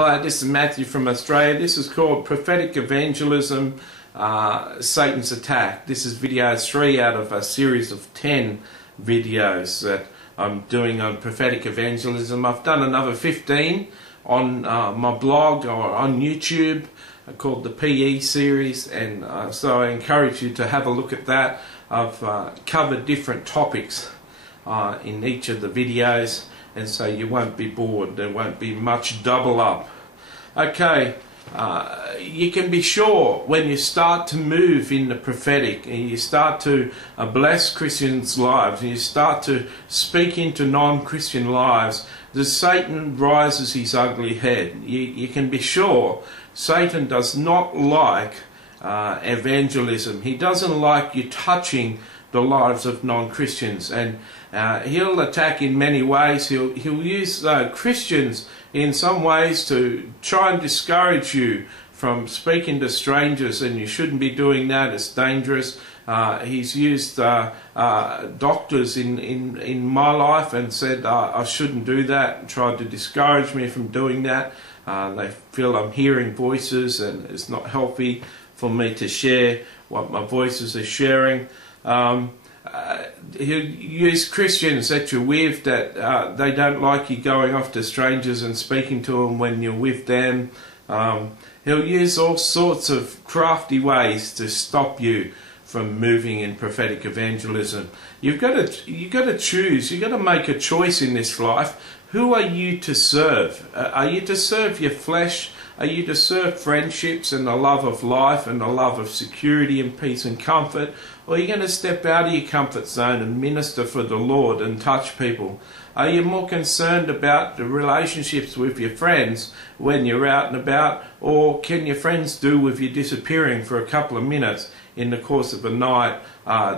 Hello, this is Matthew from Australia. This is called Prophetic Evangelism, Satan's Attack. This is video 3 out of a series of 10 videos that I'm doing on prophetic evangelism. I've done another 15 on my blog or on YouTube called the PE series, and so I encourage you to have a look at that. I've covered different topics in each of the videos, and so you won't be bored. There won't be much double up. Okay, you can be sure when you start to move in the prophetic and you start to bless Christians' lives and you start to speak into non-Christian lives, that Satan rises his ugly head. You can be sure Satan does not like evangelism. He doesn't like you touching the lives of non-Christians, and he'll attack in many ways. He'll use Christians in some ways to try and discourage you from speaking to strangers, and you shouldn't be doing that. It's dangerous. He's used doctors in my life and said I shouldn't do that, and tried to discourage me from doing that. They feel I'm hearing voices and it's not healthy for me to share what my voices are sharing. He'll use Christians that you're with that they don't like you going off to strangers and speaking to them when you're with them. He'll use all sorts of crafty ways to stop you from moving in prophetic evangelism. You've got to choose. You've got to make a choice in this life. Who are you to serve? Are you to serve your flesh? Are you to serve friendships and the love of life and the love of security and peace and comfort? Or are you going to step out of your comfort zone and minister for the Lord and touch people? Are you more concerned about the relationships with your friends when you're out and about? Or can your friends do with you disappearing for a couple of minutes in the course of a night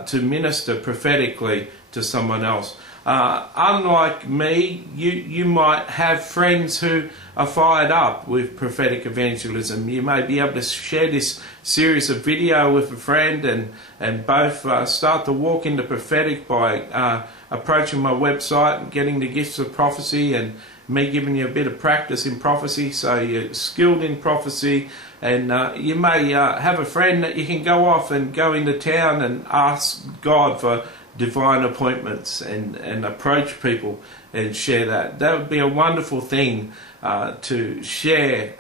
to minister prophetically to someone else? Unlike me, you might have friends who are fired up with prophetic evangelism. You may be able to share this series of video with a friend and both start to walk into prophetic by approaching my website and getting the gifts of prophecy, and me giving you a bit of practice in prophecy so you're skilled in prophecy. And you may have a friend that you can go off and go into town and ask God for divine appointments and approach people and share that. That would be a wonderful thing to share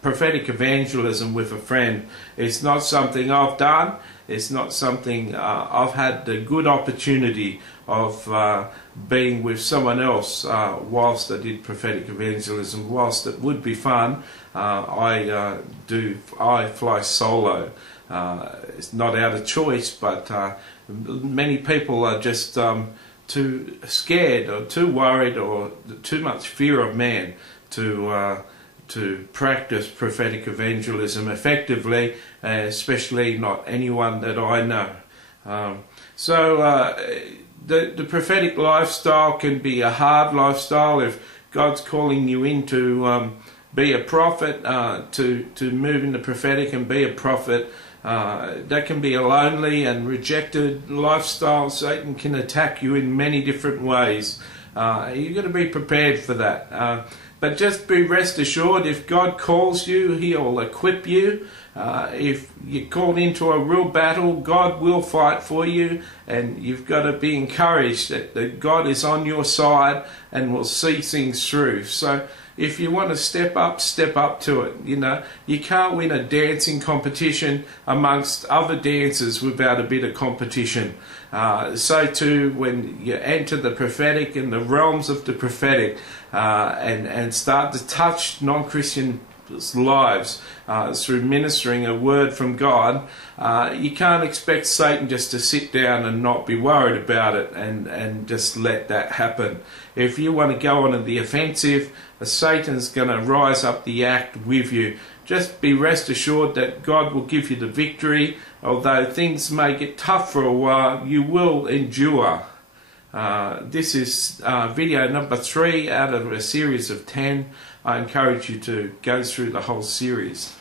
prophetic evangelism with a friend. It's not something I've done. It's not something I've had the good opportunity of being with someone else whilst I did prophetic evangelism. Whilst it would be fun, I fly solo. It's not out of choice, but many people are just too scared or too worried or too much fear of man to practice prophetic evangelism effectively, especially not anyone that I know. The prophetic lifestyle can be a hard lifestyle. If God's calling you into be a prophet, to move into prophetic and be a prophet, that can be a lonely and rejected lifestyle. Satan can attack you in many different ways. You've got to be prepared for that. But just be rest assured, if God calls you, He'll equip you. If you're called into a real battle, God will fight for you, and you've got to be encouraged that God is on your side and will see things through. So if you want to step up to it. You know, you can't win a dancing competition amongst other dancers without a bit of competition. So too, when you enter the prophetic and the realms of the prophetic and start to touch non-Christian lives through ministering a word from God, you can't expect Satan just to sit down and not be worried about it and just let that happen. If you want to go on the offensive, Satan's going to rise up the act with you. Just be rest assured that God will give you the victory. Although things may get tough for a while, you will endure. This is video number 3 out of a series of 10. I encourage you to go through the whole series.